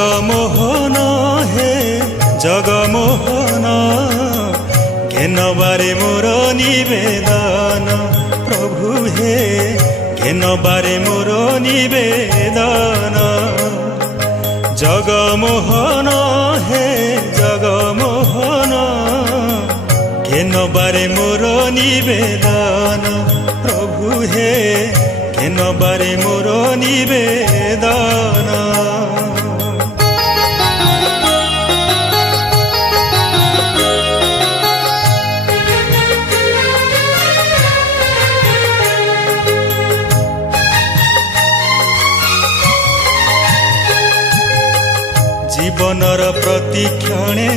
जगमोहन हे जगमोहन घेनबारे मोर निवेदन प्रभु हे घेनबारे मोर निवेदन जगमोहन हे जगमोहन घेनबारे मोर निवेदन प्रभु हे घेनबारे मोर निवेदन जीवनर प्रतिक्षणे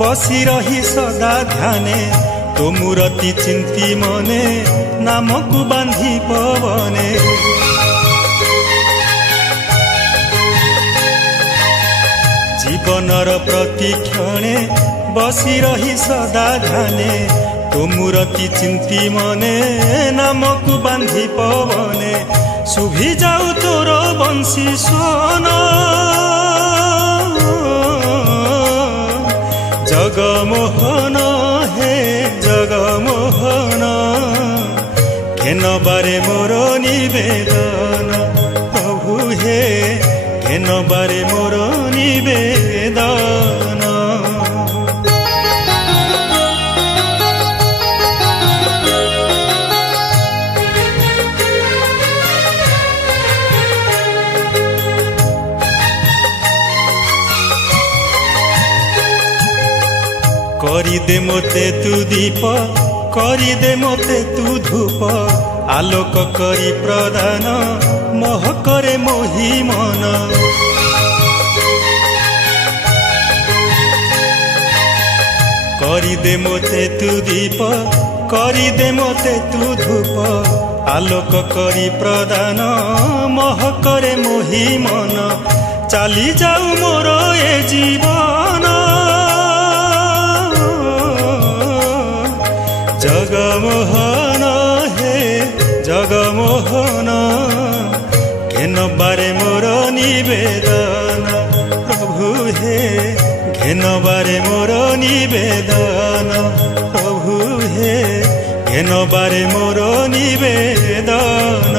बसी रही सदा ध्याने तो मूर्ति चिंती मने नामक बांधी पवने जीवनर प्रतिक्षणे बसी रही सदा ध्याने तो मूर्ति चिंती मने नामक बांधी पवने शुभी जाऊ तोर बंशी सोन जगमोहन हे जगमोहन घेनबारे मोर निवेदन प्रभु हे घेनबारे मोर निवेदन करिदे मोते तू दीप करिदे मोते तू धूप आलोक करी प्रदान मोह करे मोहि मन करिदे मोते तू दीप करिदे मोते तू धूप आलोक करी प्रदान मोह करे मोहि मन चाली जाऊ मोर ए जीवन जगमोहन हे जगमोहन घेनबारे मोर निवेदन प्रभु हे घेनबारे मोर निवेदन प्रभु हे घेनबारे मोर निवेदन।